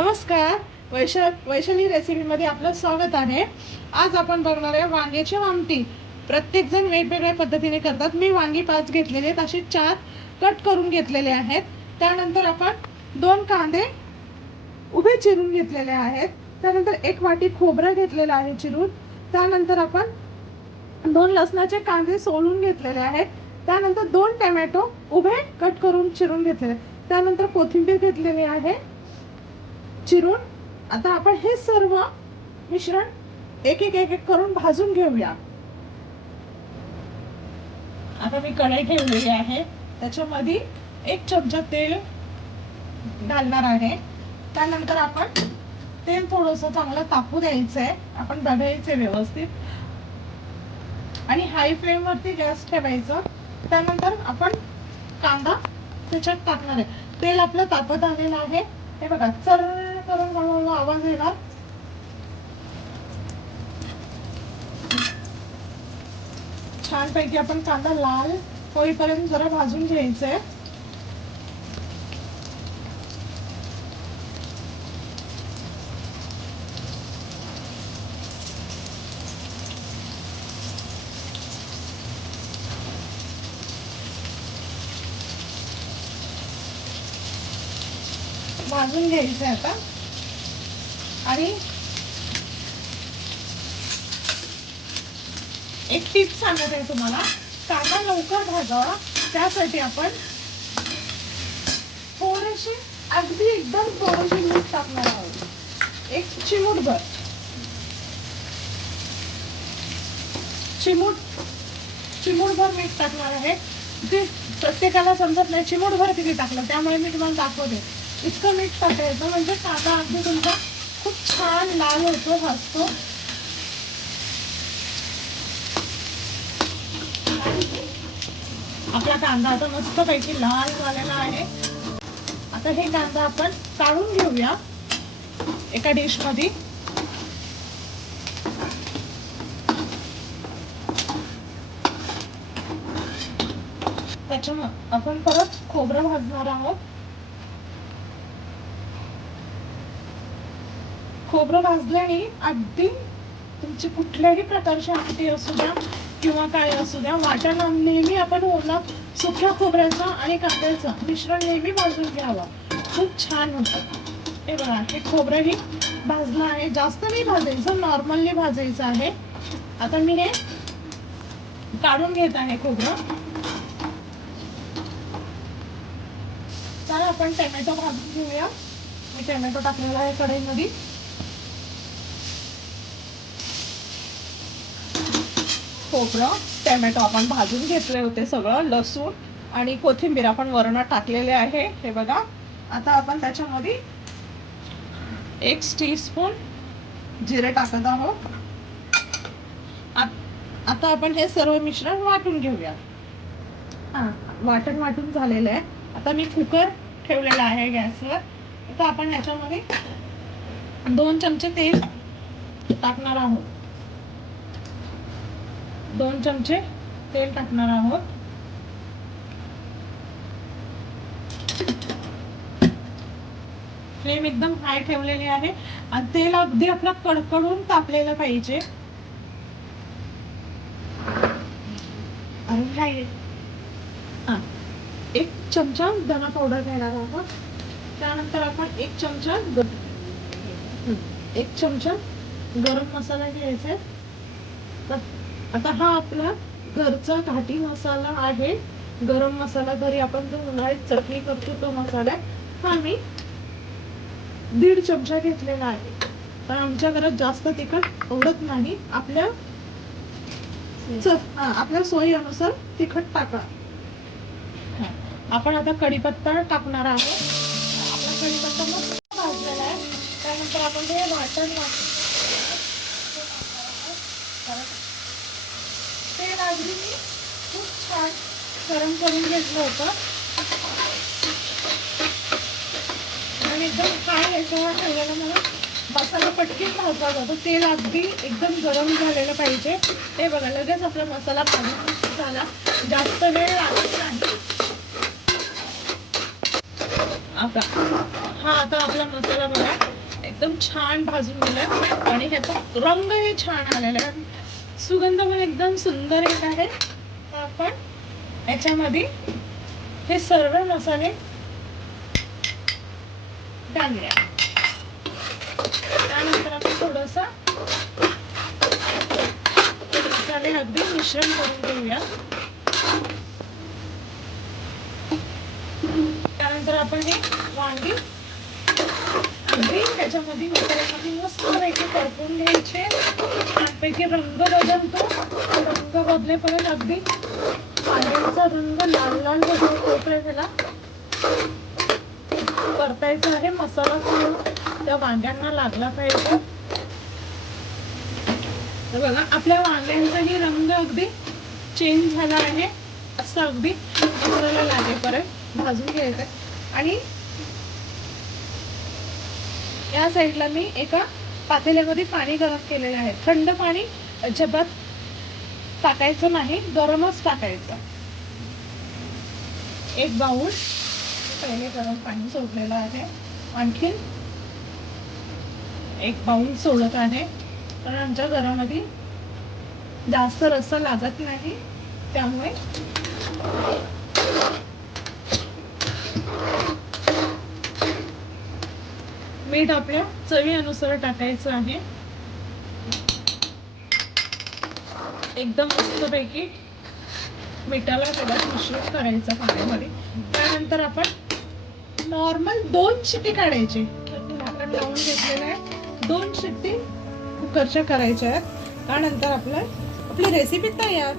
नमस्कार, वैशाली रेसिपीमध्ये आपलं स्वागत आहे। आज आपण बघणार आहे वांग्याची आमटी। प्रत्येक जण वेगवेगळ्या पद्धतीने करतात। मी वांगी 5 घेतलेले आहेत, असे 4 कट करून घेतलेले आहेत। त्यानंतर आपण 2 कांदे उभे चिरून घेतलेले आहेत। त्यानंतर 1 वाटी खोबरं घेतलेलं आहे चिरून। त्यानंतर आपण 2 लसणाचे कांदे सोलून घेतलेले आहेत। त्यानंतर 2 टोमॅटो उभे कट करून चिरून घेतलेले। त्यानंतर कोथिंबीर घेतलेली आहे चिरून। आता आपण हे सर्व मिश्रण एक एक करून भाजून घेऊया। आता मी कढई ठेवलेली आहे, त्याच्यामध्ये 1 चमचा तेल घालणार आहे। त्यानंतर आपण तेल थोडंसं चांगलं तापू द्यायचं आहे। आपण बघायचं व्यवस्थित आणि हाय फ्लेम वरती गॅस ठेवायचं। त्यानंतर आपण कांदा त्याच्यात टाकणार आहे। तेल आपलं तापत आलेलं आहे, हे बघा चर करून हळूहळू आवाज येणार। छानपैकी आपण कांदा लाल होईपर्यंत जरा भाजून घ्यायचंय। भाजून घ्यायचंय आता। आणि एक टिप सांगत आहे तुम्हाला, कांदा लवकर भाजावा त्यासाठी आपण थोडेसे अगदी एकदम थोडेसे मीठ टाकणार आहोत। 1 चिमूटभर मीठ टाकणार आहे। ते प्रत्येकाला समजत नाही चिमूटभर किती टाकलं, त्यामुळे मी तुम्हाला दाखवते। इतकं मीठ टाकायचं म्हणजे कांदा अगदी तुमचा खूप छान लाल होतो, भाजतो। आपला कांदा आता मस्तपैकी लाल झालेला आहे। आता हे कांदा आपण काढून घेऊया एका डिश मध्ये। त्याच्यामध्ये आपण परत खोबरं भाजणार आहोत। खोबरं भाजल्याने अगदी तुमची कुठल्याही प्रकारची आमटी असू द्या किंवा काय असू द्या, वाटण नेहमी आपण ओला सुक्या खोबऱ्याचा आणि कांद्याचं मिश्रण नेहमी भाजून घ्यावं, खूप छान होतं। हे बघा, हे खोबरंही भाजलं आहे, जास्त नाही भाजायचं, नॉर्मली भाजायचं आहे। आता मी हे काढून घेत आहे खोबरं। तर आपण टोमॅटो भाजून घेऊया। मी टोमॅटो टाकलेला आहे कढईमध्ये। खोबरं टोमॅटो आपण भाजून घेतले होते सगळं, लसूण आणि कोथिंबीर आपण वरणात टाकलेले आहे, हे बघा। आता आपण त्याच्यामध्ये 1 टीस्पून जिरे टाकत आहोत। आता आपण हे सर्व मिश्रण वाटून घेऊया। वाटून झालेलं आहे। आता मी कुकर ठेवलेला आहे गॅसवर। आता आपण ह्याच्यामध्ये 2 चमचे तेल टाकणार आहोत। 2 चमचे तेल टाकणार आहोत। फ्लेम एकदम हाय ठेवलेली आहे आणि तेल अगदी आपलं कडकडून तापलेलं पाहिजे। आणि 1 चमचा धना पावडर घेणार आहोत। त्यानंतर आपण 1 चमचा गरम मसाला घ्यायचा। आता हा आपला घरचा घाटी मसाला आहे, गरम मसाला। घरी आपण जो उन्हाळ्यात चटणी करतो तो मसाला हा मी 1.5 चमचा घेतलेला आहे। तर आमच्या घरात जास्त तिखट आवडत नाही, आपल्या सोयीनुसार तिखट टाका। आपण आता कढीपत्ता टाकणार आहोत। आपला कढीपत्ता मस्त भाजलेला आहे। त्यानंतर आपण हे वाटण तेल अगदी खूप छान गरम करून घेतलं होतं आणि एकदम हाय ह्याच्यावर ठेवलेलं मला मसाला पटकन भाजला जातो। तेल अगदी एकदम गरम झालेलं पाहिजे। हे बघा, लगेच आपला मसाला भाजून झाला, जास्त वेळ लागत नाही। आता हा आता आपला मसाला बघा एकदम छान भाजून गेलाय आणि ह्याचा रंगही छान आलेला आहे, सुगंध पण एकदम सुंदर येत आहे. आपण याच्यामध्ये हे सर्व मसाले घालूया. त्यानंतर आपण थोडंसं मसाले अगदी मिश्रण करून घेऊया. त्यानंतर आपण हे वांगी अगदी त्याच्यामध्ये मसाल्यामध्ये मस्तपैकी परतून घ्यायचे. छानपैकी रंग बदलतो, रंग बदलेपर्यंत अगदी वांग्यांचा रंग लाल लाल होतोय, त्याला परतायचा आहे. मसाला पूर्ण त्या वांग्यांना लागला पाहिजे. तर बघा आपल्या वांग्यांचाही रंग अगदी चेंज झाला आहे. असं अगदी मसाला लागेपर्यंत भाजून घ्यायचं. आणि या साईडला मी एका पातेल्यामध्ये पाणी गरम केलेलं आहे. थंड पाणी अजिबात टाकायचं नाही, गरमच टाकायचं. एक बाउल पहिले गरम पाणी सोडलेलं आहे, आणखीन एक बाउल सोडत आहे. कारण आमच्या घरामध्ये जास्त रस्सा लागत नाही, त्यामुळे मीठ आपल्या चवीनुसार टाकायचं आहे. एकदम मस्तपैकी मिठाला थोडं मिश्रित करायचं पाण्यामध्ये. त्यानंतर आपण नॉर्मल 2 शिट्टी काढायची. झाकण लावून घेतलेलं आहे, 2 शिट्टी कुकरच्या करायच्या आहेत. त्यानंतर आपली रेसिपी तयार.